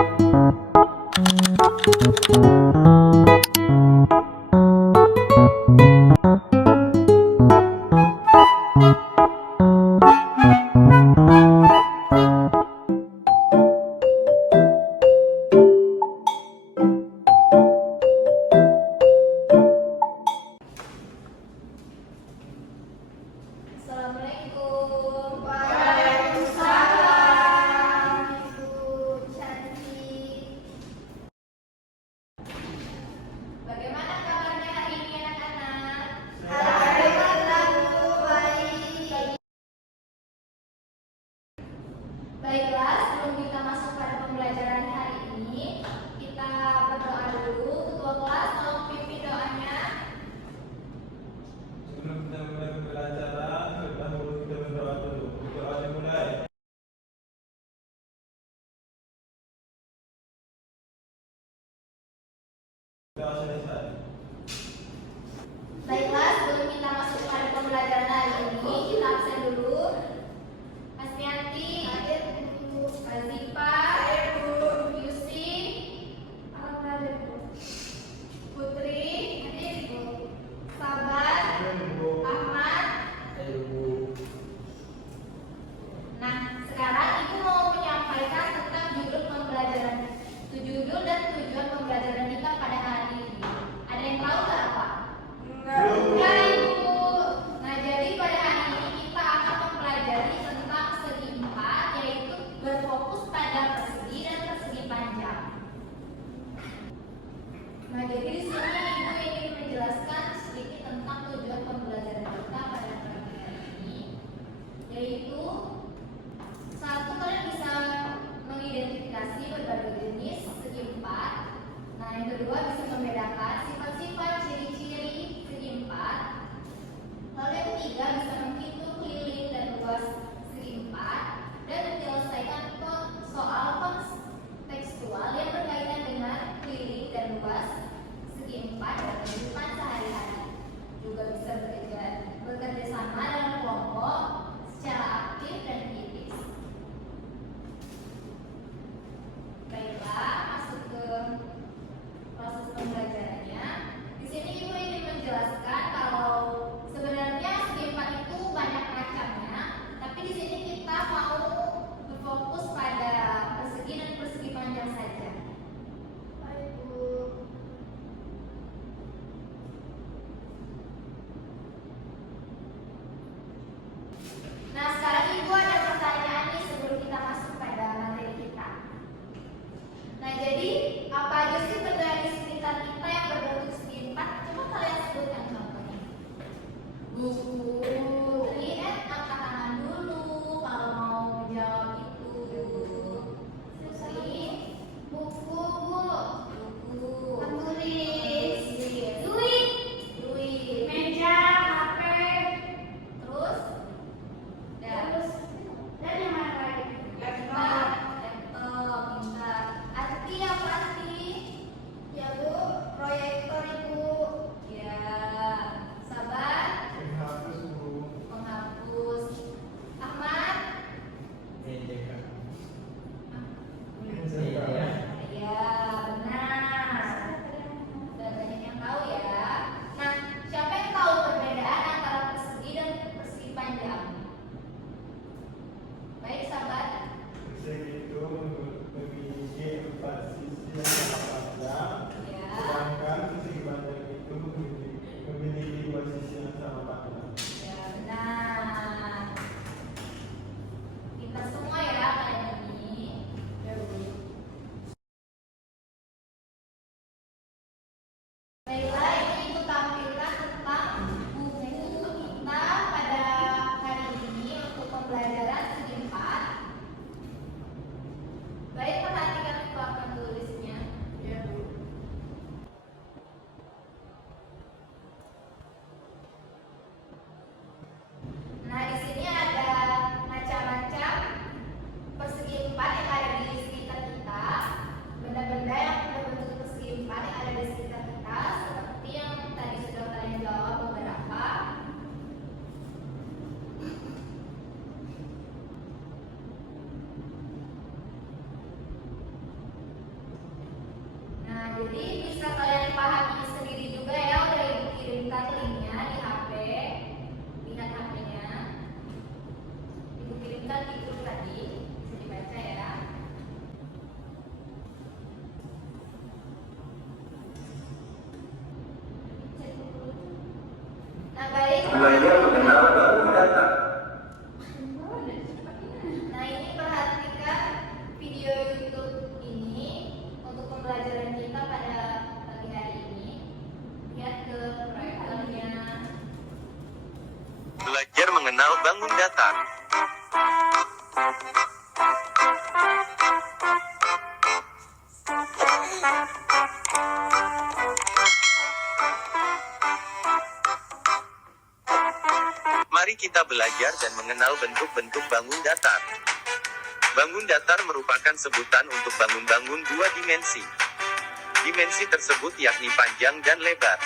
Assalamualaikum. Waalaikumsalam, Ibu cantik. Bagaimana kabarnya hari ini anak-anak? Alhamdulillah, Bu, baik. Baiklah, sebelum kita masuk pada pembelajaran hari ini, kita berdoa dulu. Ketua kelas tolong pimpin doanya. Sebelum kita mulai pembelajaran, terlebih dahulu kita berdoa dulu. Doa dimulai. Doa selesai. Baiklah, sebelum kita masuk pada pembelajaran hari ini, kita absen dulu. Mas Mianti, Hadir, Bu. Mas Zipa, Yusi, Hadir, Bu. Putri, Hadir, Bu. Sabar, Ahmad. Nah, sekarang Ibu mau menyampaikan tentang judul pembelajaran, judul dan tujuan pembelajaran kita pada hari ini. Ada yang tahu nggak apa? Enggak, Ibu. Nah, jadi pada hari ini kita akan mempelajari tentang segi empat, yaitu berfokus pada persegi dan persegi panjang. Nah, jadi di sini Ibu ingin menjelaskan sedikit tentang tujuan pembelajaran kita pada pagi hari ini, yaitu satu, kalian bisa mengidentifikasi berbagai jenis segi empat. Nah, yang kedua bisa membedakan sifat-sifat ciri-ciri segi empat. Lalu yang ketiga bisa menghitung keliling dan luas segi empat dan menyelesaikan soal kontekstual yang berkaitan dengan keliling dan luas segi empat dalam kehidupan sehari-hari. Juga bisa bekerja sama dalam kelompok secara aktif dan kritis. Baiklah, masuk ke proses pembelajarannya. Di sini Ibu ingin menjelaskan kalau sebenarnya segi empat itu banyak macamnya, tapi di sini kita mau berfokus pada persegi dan persegi panjang saja. Baik, Bu. Nah, sekarang Ibu ada pertanyaan nih sebelum kita masuk pada materi kita. Nah, jadi apa aja sih benda di sekitar kita yang berbentuk segi empat? Coba kalian sebutkan contohnya. Buku. Lihat, angkat tangan dulu kalau mau menjawab itu. Susi. Buku, Bu. Buku. Menulis. Duit. Duit. Meja, HP. Terus? Terus, dan yang mana lagi? Laptop. Pintar. Arti apa jadi bisa kalian pahami sendiri juga ya, udah ibu kirimkan linknya di HP. Lihat HP-nya, ibu kirimkan di grup tadi, bisa dibaca ya. Nah baik. Belajar mengenal bangun data. Nah ini perhatikan video YouTube ini untuk pembelajaran kita pada pagi hari ini. Lihat ke proyektornya. Belajar mengenal bangun datar. Mari kita belajar dan mengenal bentuk-bentuk bangun datar. Bangun datar merupakan sebutan untuk bangun-bangun dua dimensi. Dimensi tersebut yakni panjang dan lebar.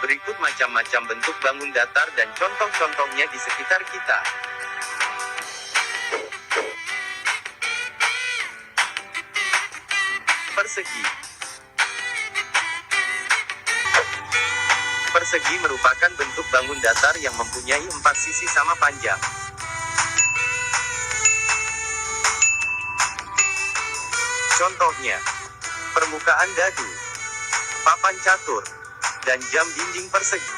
Berikut macam-macam bentuk bangun datar dan contoh-contohnya di sekitar kita. Persegi. Persegi merupakan bentuk bangun datar yang mempunyai 4 sisi sama panjang. Contohnya, permukaan dadu, papan catur, dan jam dinding persegi.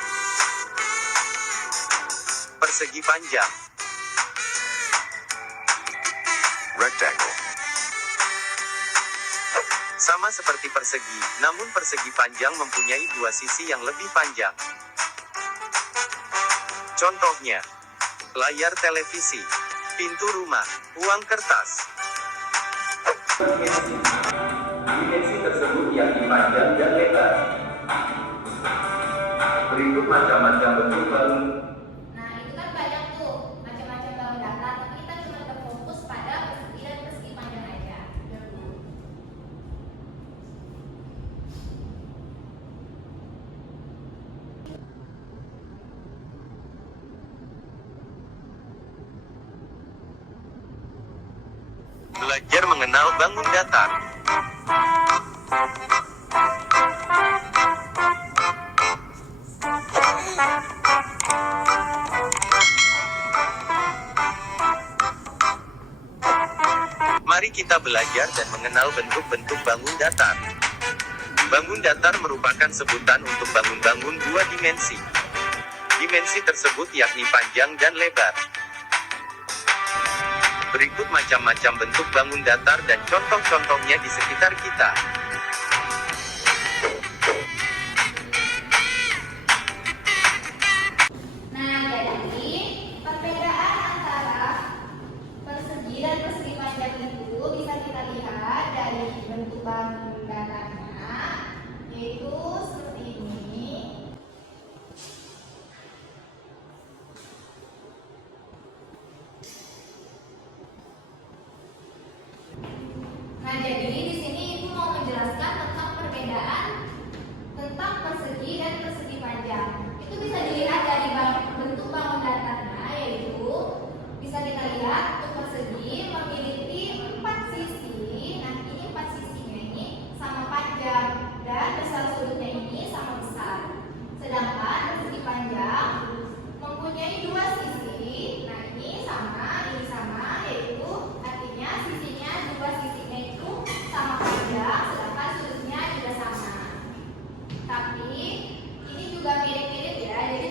Persegi panjang. Rectangle. Sama seperti persegi, namun persegi panjang mempunyai 2 sisi yang lebih panjang. Contohnya, layar televisi, pintu rumah, uang kertas. Dimensi tersebut yakni panjang dan lebar. Berikut macam-macam bentuk bangun. Nah itu kan banyak tuh macam-macam bangun datar, tapi kita cuma terfokus pada persegi dan persegi panjang aja. Belajar mengenal bangun datar. Mari kita belajar dan mengenal bentuk-bentuk bangun datar. Bangun datar merupakan sebutan untuk bangun-bangun dua dimensi. Dimensi tersebut yakni panjang dan lebar. Berikut macam-macam bentuk bangun datar dan contoh-contohnya di sekitar kita. Nah jadi perbedaan antara persegi dan persegi panjang itu bisa kita lihat dari bentuk bangun datarnya, yaitu seperti ini. Nah, jadi di sini Ibu mau menjelaskan tentang perbedaan tentang persegi dan persegi panjang. Itu bisa dilihat dari bentuk bangun datarnya, yaitu bisa kita lihat untuk persegi memiliki 4 sisi. Nah, ini 4 sisinya ini sama panjang dan besar sudutnya ini sama besar. Sedangkan persegi panjang mempunyai 2 sisi. Nah, ini sama, yaitu artinya sisinya 2 sisinya itu sama panjang, sedangkan sudutnya juga sama. Tapi ini juga mirip-mirip ya. Jadi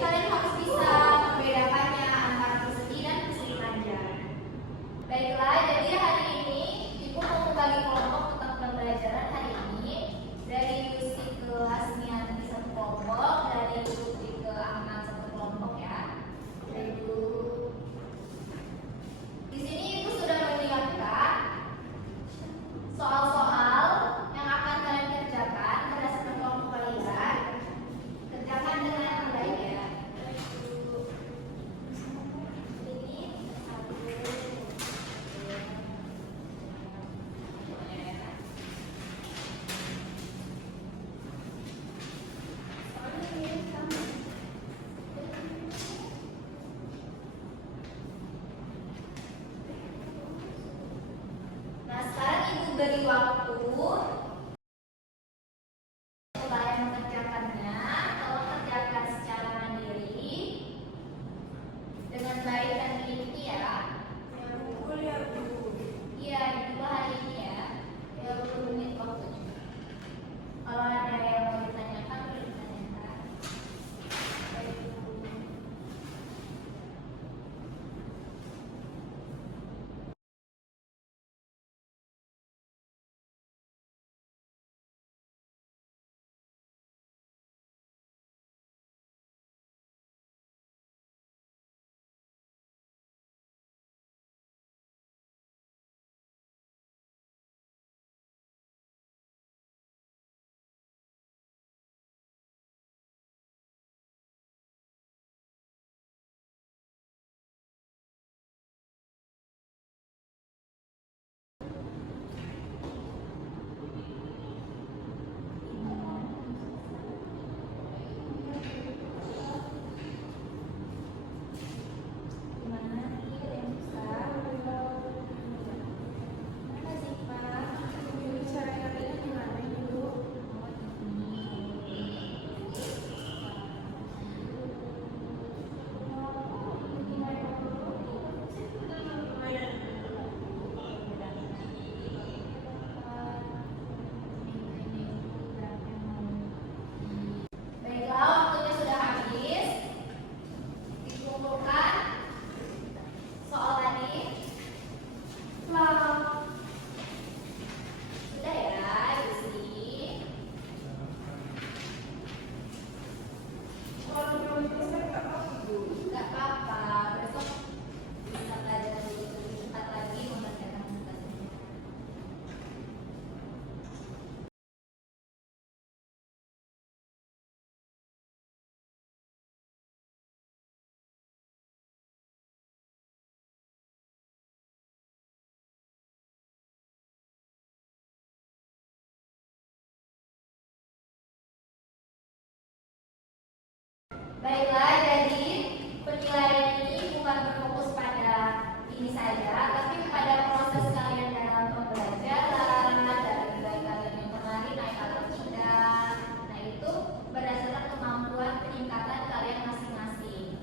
Baiklah, jadi penilaian ini bukan berfokus pada ini saja, tapi pada proses kalian dalam pembelajaran, dari nilai kalian yang kemarin naik atau tidak. Nah, itu berdasarkan kemampuan peningkatan kalian masing-masing.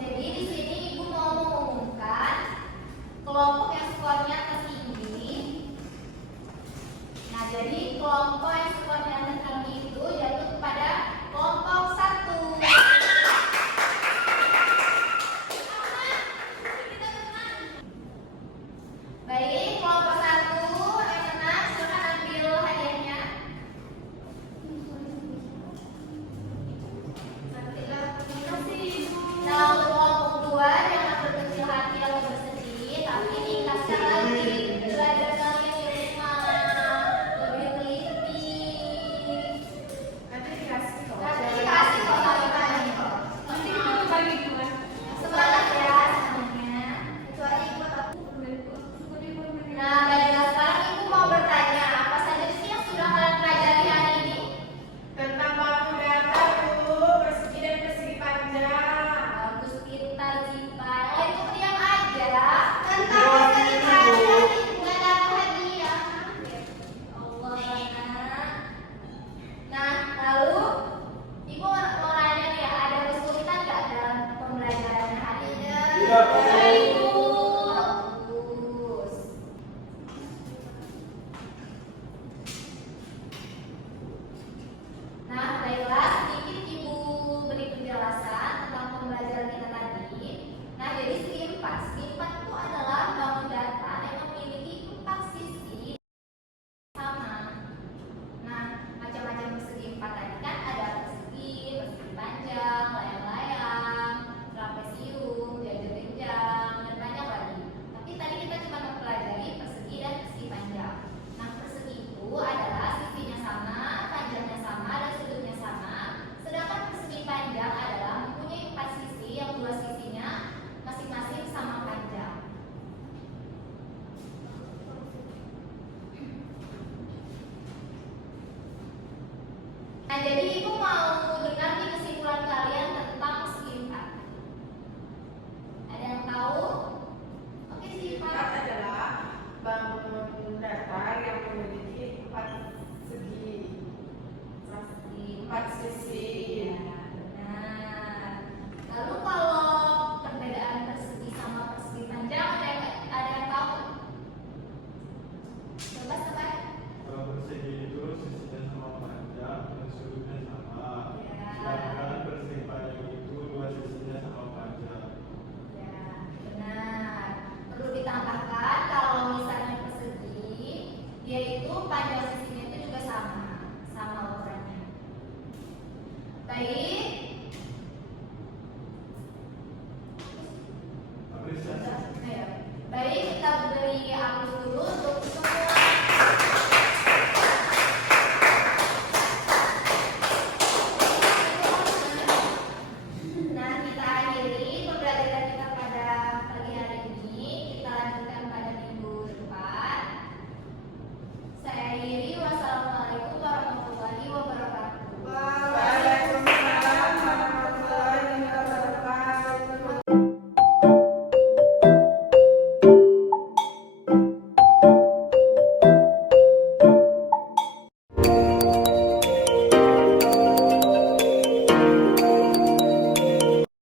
Jadi di sini Ibu mau mengumumkan kelompok yang skornya tertinggi. Nah, jadi kelompok yang skornya tertinggi itu yaitu kepada kelompok 1. Baik, kelompok 1 yang senang silakan ambil hadiahnya. Nah, untuk kelompok 2 jangan berkecil hati atau bersedih, tapi tingkatkan lagi belajar kalian di rumah, lebih teliti. Nanti dikasih kok kalian kok. Semangat ya semuanya. Kecuali ikut aku. Nah, baiklah, sekarang Ibu mau bertanya, apa saja sih yang sudah kalian pelajari hari ini? Tentang bangun datar, Bu, persegi dan persegi panjang. Bagus, pintar, Zipan. Oh, itu diam aja. Tentang persegi panjang. Nggak dapat hadiah. Allah, nak. Nah, lalu Ibu mau nanya nih, ada kesulitan nggak dalam pembelajaran hari ini? Tidak, Bu. Bagus. Nah, baiklah, sedikit Ibu beri penjelasan tentang pembelajaran kita tadi. Nah, jadi segi 4 itu adalah bangun datar yang memiliki 4 sisi sama. Nah, macam-macam persegi 4 tadi kan ada persegi panjang, layang-layang, trapesium, jajah-jenjang, dan banyak lagi. Tapi tadi kita cuma mempelajari persegi dan persegi panjang. Nah, persegi itu adalah sisinya sama, panjangnya sama, dan sudutnya sama. Sedangkan persegi panjang adalah mempunyai 4 sisi yang 2 sisinya masing-masing sama panjang. Nah, jadi Ibu mau dengar nih kesimpulan kalian tentang persegi 4. Ada yang tahu? Oke, sih, Empat Pak. adalah bangun datar yang memiliki 4 segi, 4 sisi. Ya, benar. Lalu kalau perbedaan persegi sama persegi panjang ada yang tahu? Coba tebak. Kalau persegi itu sisinya sama panjang dan sudutnya sama. Ya. Sedangkan persegi panjang itu 2 sisinya sama panjang. Ya, benar. Perlu ditambahkan kalau misalnya persegi, dia itu panjang